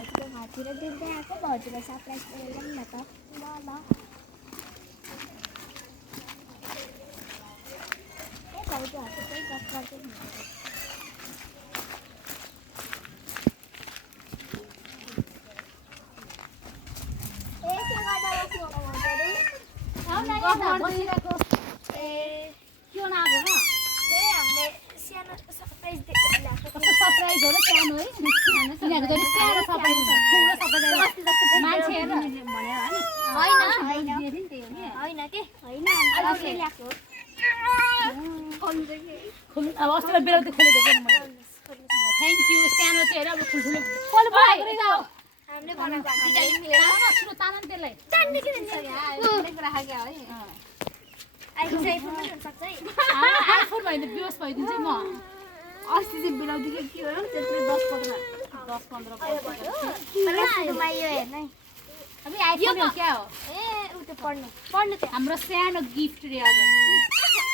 भाउजूको घरतिर दिँदै आएको भाउजूलाई सरप्राइज दिएर नि त ल ल ए भाउजूहरु चाहिँ गफ गर्दै हुनुहुन्छ ए के गर्दा बस्नु होला भाउजूहरु बसिरहेको ए क्यों ना आएको न ए हामीले सानो सरप्राइज दिएको कस्तो सरप्राइज हो र सानो है किनभने त सानो सरप्राइज छ ठुलो सरप्राइज मान्छे हेर होइन होइन के होइन हामीले ल्याएको अब अस्तिलाई बेलाउती खोलेको नि मैले थ्याङ्क यू सानो चाहिँ हेर अब ठुल्ठुलो कसले बनाएको रहेछ हो हामीले बनाएको डिजाइन मिलेर छिटो तान त्यसलाई तान्ने के भन्छ यार राखेको है आइफोन चाहिँ पनि हुन सक्छ है आइफोन भयो भने बेहोस भइदिन्छु म अस्ति चाहिँ बिलाउदी के हो त्यत्रो 10-15 भयो हेर्न है अब आइफोन हो क्या हो ए उ त पढ्ने त हाम्रो सानो गिफ्ट रे आज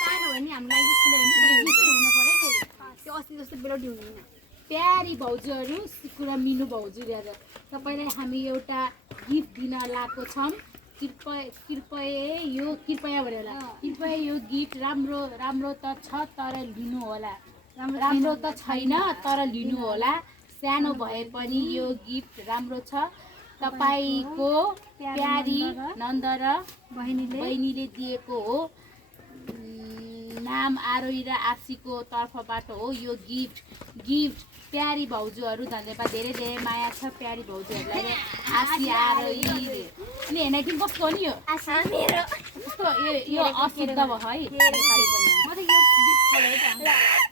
सानो हो नि हाम्रो लागि ठुलो हुन्छ गिफ्ट हुनु पर्यो फेरि त्यो अस्ति जस्तो बिलाउदी हुँदैन प्यारी भाउजूहरू कुरा मिनु भाउजू रे आज तपाईलाई हामी एउटा गिफ्ट दिन लागेको छौं कृपया यो गिफ्ट राम्रो त छ तर लिनु होला राम्रो त छैन तर लिनु होला सानो भए पनि यो गिफ्ट राम्रो छ तपाईको प्यारी नन्द र बहिनीले दिएको हो नाम आरोही र आशीको तर्फबाट हो यो गिफ्ट प्यारी भाउजूहरू धन्यवाद धेरै धेरै माया छ प्यारी भाउजूहरूलाई आशी आरोही ले हैन कि कस्तो नि यो आशा मेरो कस्तो यो अशुद्ध भयो है नेपाली पनि म त यो गिफ्ट खोले त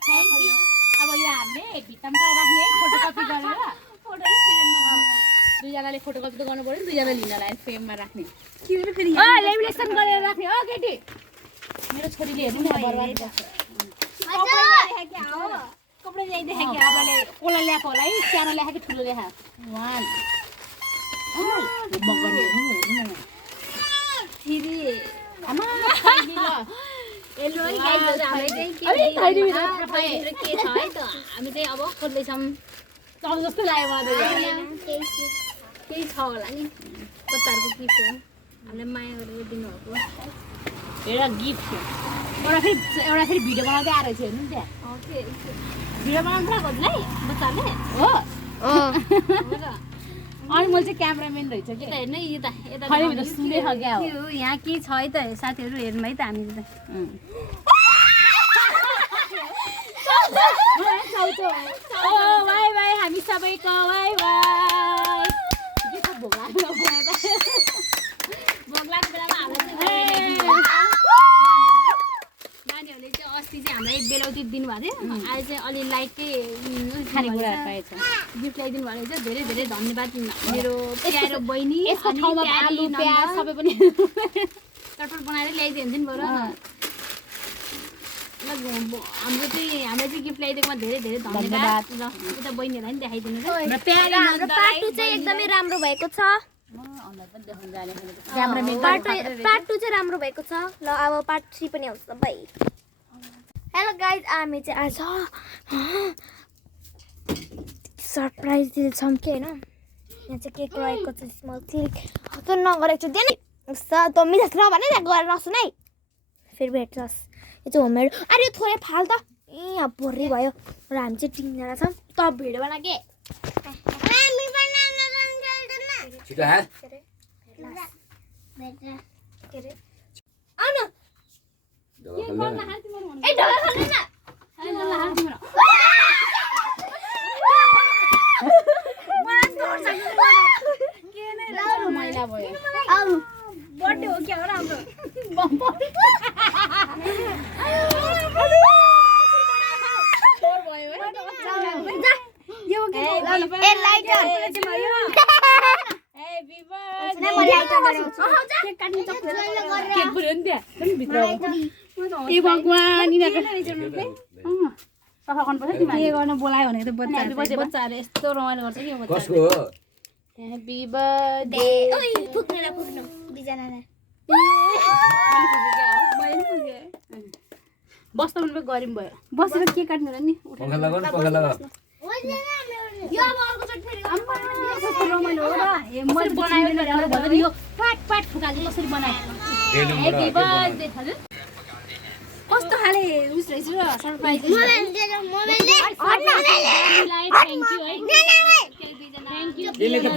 थ्यांक यू अब यो हामीले भित्तामा राख्ने है फोटोकपी गरेर फोटो फ्रेममा राख्ने दुईजनाले फोटोकपी त गर्नु पर्यो नि दुईजना लिनलाई फ्रेममा राख्ने के हो फेरि लेमिनेसन गरेर राख्ने हो केटी मेरो छोरीले हेर्नु न बर्बाद गर्छ कपडा ल्याइ देखे कि आबाले कोला ल्याएको होला है सानो ल्याएको कि ठुलो ल्याएको 1 मगनी हेर्नु न फेरि आमा एलो गाइस हामी चाहिँ के के छ है त हामी चाहिँ अब खोल्दै छौं सब जस्तो लाग्यो मलाई केही छ होला नि बच्चाहरुको गिफ्ट हो हामीले माया गरेर दिनु भएको एउटा गिफ्ट हो एउटा फेरि भिडियो बनाउँदै आएर छ हेर्नु नि त्यहाँ ओके भिडियो बनाउनु छ गर्दै बच्चाले हो हो र अनि मैले चाहिँ क्यामेराम्यान रहेछ कि यता हेर्नु यता खै भने सुने खग्या हो यो यहाँ के छ है त साथीहरु हेर्नु है त हामी त ओ बाइ बाइ हामी सबैको बाइ बाइ के छ भोग लाग्यो बेलामा हाम्रो नानीहरूले चाहिँ अस्ति चाहिँ हामीलाई बेलाउती दिनुभएको थियो आज चाहिँ अलि लाइटै खानेकुरा पाएछ गिफ्ट ल्याइदिनु भएको रहेछ धेरै धेरै धन्यवाद मेरो प्यारो बहिनी यसको ठाउँमा आलु प्याज सबै पनि चटपट बनाएर ल्याइदियो हुन्छ नि बरु हाम्रो चाहिँ गिफ्ट ल्याइदिएकोमा धेरै धेरै धन्यवाद ल उता बहिनीहरूलाई पनि देखाइदिनु र पार्ट 2 चाहिँ एकदमै राम्रो भएको छ पार्ट 2 चाहिँ राम्रो भएको छ ल अब पार्ट 3 पनि आउँछ भाइ हेलो गाइज हामी चाहिँ आज सरप्राइज दिन्छौँ के हैन यहाँ चाहिँ केक रहेको छ स्मल केक त नगरेको छु दिने त मिलास नभने न गरेर नसुन है फेरि भेट्छस् यो चाहिँ होममेड अरे थोरै फाल त यहाँ भर्री भयो र हामी चाहिँ टिमजना छौँ त भिडियो बना के छिटो हाल आउनु ए ढोका खोल्नु न मैला भयो आउनु बर्थडे हो क्या हो र हाम्रो सफा गर्नुपर्छ तिमीले के गर्न बोलायो भने त बच्चाहरुले यस्तो रमाइलो गर्छ कि बच्चा कसको हो ह्यापी बर्थडे ओइ फुक्नेला फुक्नु बिजनाले बस्दा पनि गरिम भयो बसेर के काट्नु र नि पंखा लगा पंखा लगा यो अब अर्को चोट फेरि मैले हो र मैले बनायो भने अरू भयो नि यो पाट पाट फुकाले कसरी बनाए ह्यापी बर्थडे हजुर कस्तो खाले उस रहेछ र सरप्राइज थ्याङ्क यू है थ्याङ्क यू त्यसले त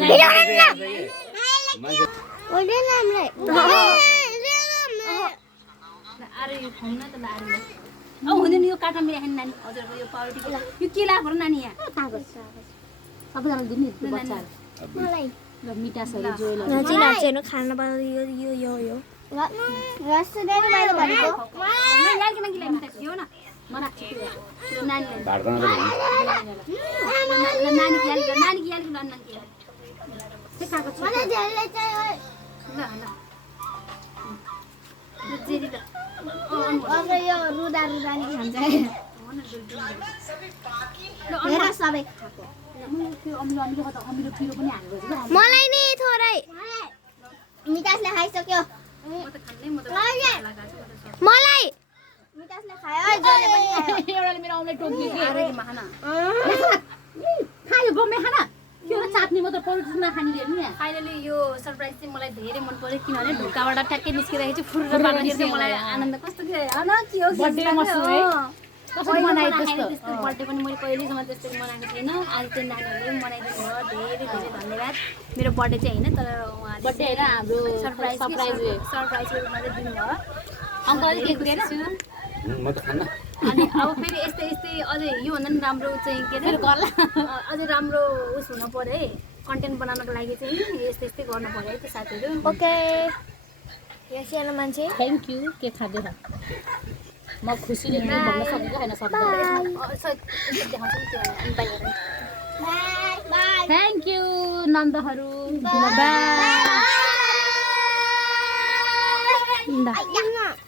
अरे यो खुवाउन त लाडु अब हुँदैन यो काट्न मिलाएन नानी हजुरको यो पाउडरको यो के लाग्यो र नानी यहाँ सबैजना दिनु बच्चाहरू ल मिठासहरू जोइल नाचिन खान पायो यो यो न म राख्छु त्यो नानीलाई भाड्दैन त नानीको याली ल ल जेरी ल मलाई नि थोरै मिठासले खाइसक्यो मलाई मिठासले खायो जसले पनि खायो एउटाले मेरो औँलाई टोक्यो कि अरे खाना खायो गमै खाना त्यो चाट्नी मात्र परोठा नखाने हेर्नु नि फाइनली यो सरप्राइज चाहिँ मलाई धेरै मन पर्यो किनभने ढोकाबाट ट्याक्कै निस्किँदाखेरि चाहिँ फुर्र पार्दाखेरि चाहिँ मलाई आनन्द कस्तो के होइन के हो बर्थडे मसु है कसरी बनाएको त्यस्तो बर्थडे पनि मैले कहिलेसम्म त्यसरी मनाएको छैन आज चाहिँ नानीहरूले मनाइदिनु भयो धेरै धेरै धन्यवाद मेरो बर्थडे चाहिँ होइन तर उहाँले बर्थडे होइन हाम्रो सरप्राइजको रूपमा चाहिँ दिनुभयो अङ्कल के कुरेन म त खान्न अनि अब फेरि यस्तै यस्तै अझै योभन्दा पनि राम्रो चाहिँ के अरे अझै राम्रो उस हुन पर्यो है कन्टेन्ट बनाउनको लागि चाहिँ यस्तै यस्तै गर्नु पर्यो है त्यो साथीहरू ओके यो सानो मान्छे थ्याङ्क यू के खाँदै म खुसीले चाहिँ भन्न सकेको छैन थ्याङ्क यू नन्दहरू बाई